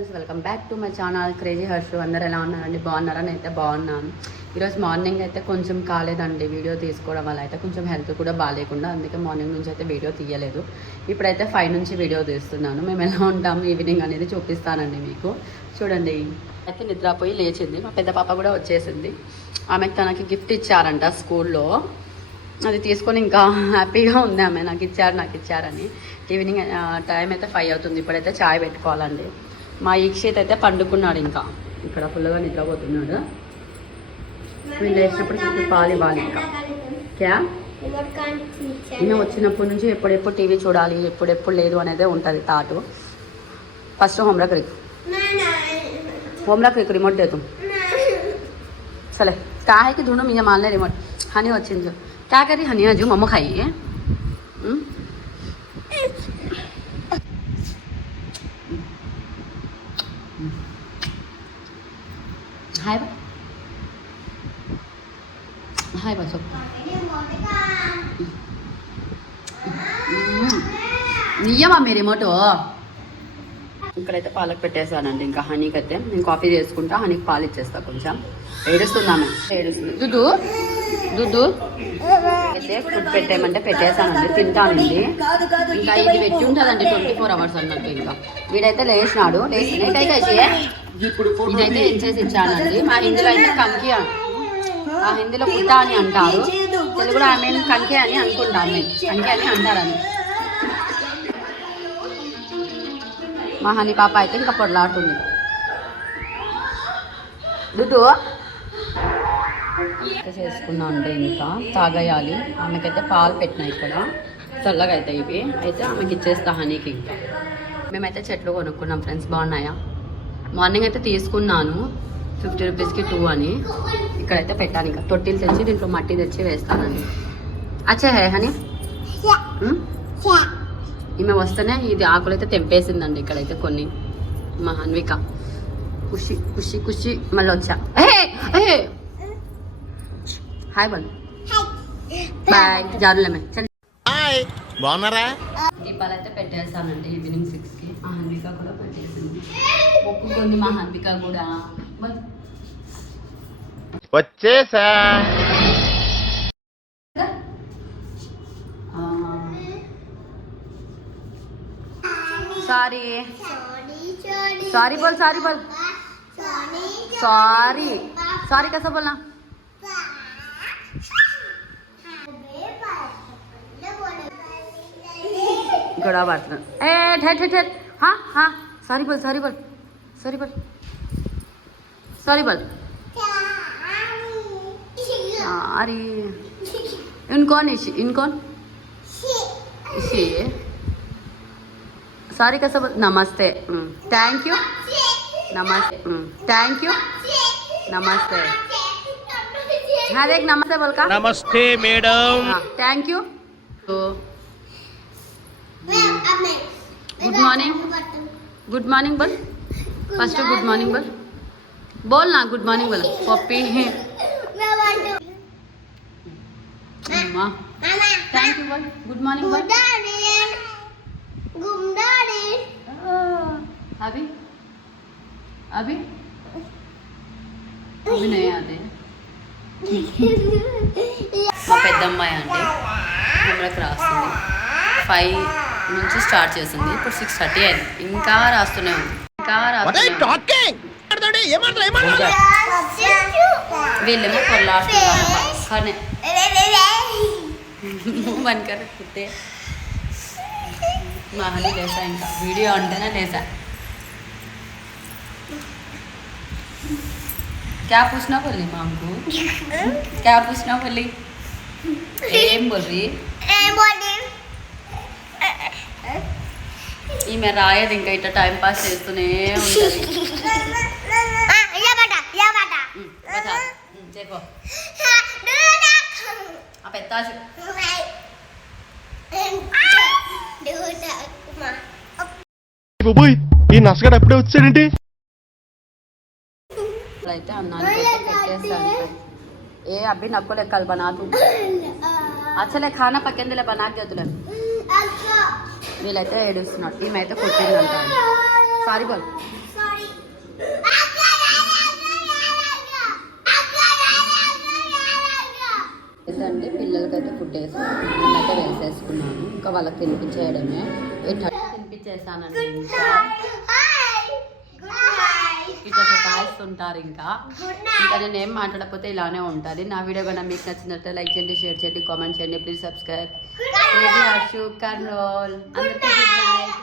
Welcome back to my channel crazy Harshu. అందరు ఎలా ఉన్నారండి? బాగున్నారా? నేనైతే బాగున్నాను. ఈరోజు మార్నింగ్ అయితే కొంచెం కాలేదండి వీడియో తీసుకోవడం వల్ల. అయితే కొంచెం హెల్త్ కూడా బాగాలేకుండా, అందుకే మార్నింగ్ నుంచి అయితే వీడియో తీయలేదు. ఇప్పుడైతే 5 నుంచి వీడియో తీస్తున్నాను. మేము ఎలా ఉంటాము ఈవినింగ్ అనేది చూపిస్తానండి మీకు. చూడండి, అయితే నిద్రపోయి లేచింది. మా పెద్ద పాప కూడా వచ్చేసింది. ఆమెకు తనకి గిఫ్ట్ ఇచ్చారంట స్కూల్లో. అది తీసుకొని ఇంకా హ్యాపీగా ఉంది ఆమె. నాకు ఇచ్చారని. ఈవినింగ్ టైం అయితే 5 అవుతుంది. ఇప్పుడైతే చాయ్ పెట్టుకోవాలండి. మా ఈక్షిత్ అయితే పండుకున్నాడు, ఇంకా ఇక్కడ ఫుల్గా నిద్రపోతున్నాడు. వీళ్ళు లేచినప్పుడు పాలు ఇవ్వాలి. ఇంకా క్యా ఈమె వచ్చినప్పటి నుంచి ఎప్పుడెప్పుడు టీవీ చూడాలి, ఎప్పుడెప్పుడు లేదు అనేది ఉంటుంది థాట్. ఫస్ట్ होमवर्क रिमोट दे तुम. चले क्या है कि ढूंढो मुझे मालने रिमोट. हनी వచ్చింది जो क्या करी हनी अजू मम्मा खाइए. हाय हाय बस నియ్యమా మీ రిమోట్. ఇక్కడైతే పాలకు పెట్టేసానండి. ఇంకా హనీకి అయితే నేను కాఫీ చేసుకుంటా, హనీకి పాలు ఇచ్చేస్తా. కొంచెం ఏడుస్తున్నామే, ఏడుస్తుంది. దుద్దు దుద్దు అయితే ఫుడ్ పెట్టేయమంటే పెట్టేసానండి, తింటానండి. ఇంకా ఇది పెట్టి ఉంటుందండి 24 hours అన్నట్టు. ఇంకా వీడైతే లేచినాడు. లేచి ఇదైతే ఇచ్చేసి ఇచ్చానండి. మా హిందీలో అయితే కంకి, ఆ హిందీలో పుట్ట అని అంటారు, తెలుగులో ఆమె కంకి అని అనుకుంటాను. కంకి అని అంటారని. మా హనీ పాప అయితే ఇంకా పొడలాడుతుంది. దుడ్డు చేసుకున్నా అంటే ఇంకా తాగేయాలి. ఆమెకైతే పాలు పెట్టినా ఇక్కడ చల్లగా అవుతాయి ఇవి. అయితే ఆమెకి ఇచ్చేస్తా హనీకి. ఇంకా మేమైతే చెట్లు కొనుక్కున్నాం ఫ్రెండ్స్. బాగున్నాయా? మార్నింగ్ అయితే తీసుకున్నాను 50 రూపీస్కి 2 అని. ఇక్కడైతే పెట్టాను. ఇంకా తొట్టిలు తెచ్చి దీంట్లో మట్టి తెచ్చి వేస్తానండి. అచ్చా హే హనీ. ఈమె వస్తేనే ఇది ఆకులు అయితే తెంపేసిందండి. ఇక్కడైతే కొన్ని. మా హన్విక ఖుషి ఖుషి ఖుషి మళ్ళీ వచ్చా. హాయ్ బల్ బాయ్ జారులేమే. బాగున్నారా? దీపాలు అయితే పెట్టేస్తానండి ఈవినింగ్ 6కి. మా హన్విక కూడా పెట్టేసింది. ఒప్పుకుంది మా హన్విక కూడా. వచ్చేసా. సారీ సారీ बोल సారీ बोल సారీ సారీ कैसा बोलना. गड़ा बात ए ठहर ठहर ठहर. हाँ हाँ सॉरी बोल सॉरी बोल सॉरी बोल सॉरी बोल सॉरी. इन कौन इन कौन इसी सॉरी कैसा बोल. नमस्ते थैंक यू नमस्ते थैंक यू नमस्ते. हाँ देख नमस्ते बोल का. नमस्ते मैडम. हाँ थैंक यू. तो गुड मॉर्निंग बोल. फर्स्ट गुड मॉर्निंग बोल ना. गुड मॉर्निंग बोल पप्पी. थैंक यू बोल. गुड मॉर्निंग बोल. अभी अभी अभी नहीं आते. మా పెద్దమ్మాయి అండి హోంవర్క్ రాస్తుంది. 5 నుంచి స్టార్ట్ చేసింది. ఇప్పుడు 6:30 అయింది. ఇంకా రాస్తూనే ఉంది. వీళ్ళేమో పొరలాడుతున్నారు. వన్కర్ కుట్టే మా హనీ లేసా. ఇంకా వీడియో అంటేనే లేసా. क्या पूछना बोली माम को? क्या पूछना बोली? ఏం बोली? ఈమె రాయదు. ఇంకా ఇట్లా టైం పాస్ చేస్తూనే ఉంటుంది. పెత్తాజు ఈ నసగడ ఎప్పుడే వచ్చాడేంటి? అయితే అన్నానికి పెట్టేస్తాను. ఏ అబ్బి నక్కులే కల్ బనా తూ. అచ్చలే ఖానా పక్కిందిలే బనా చేతులే. వీళ్ళైతే ఏడుస్తున్నాడు. ఈమె అయితే కొట్టిందంట. సారీ బోల్ అయితే పిల్లలకైతే ఫుడ్ వేసేసుకున్నాను, వేసేసుకున్నాను. ఇంకా వాళ్ళకి తినిపించేయడమే. తినిపించేసానండి. ఇంకా ఇట్లా సతాయిస్తుంటారు. ఇంకా నేను ఏం మాట్లాడకపోతే ఇలానే ఉంటుంది. నా వీడియో కన్నా మీకు నచ్చినట్టు లైక్ చేయండి, షేర్ చేయండి, కామెంట్ చేయండి. Please subscribe. Crazy Harshu Kurnool. అందరికీ గుడ్ నైట్.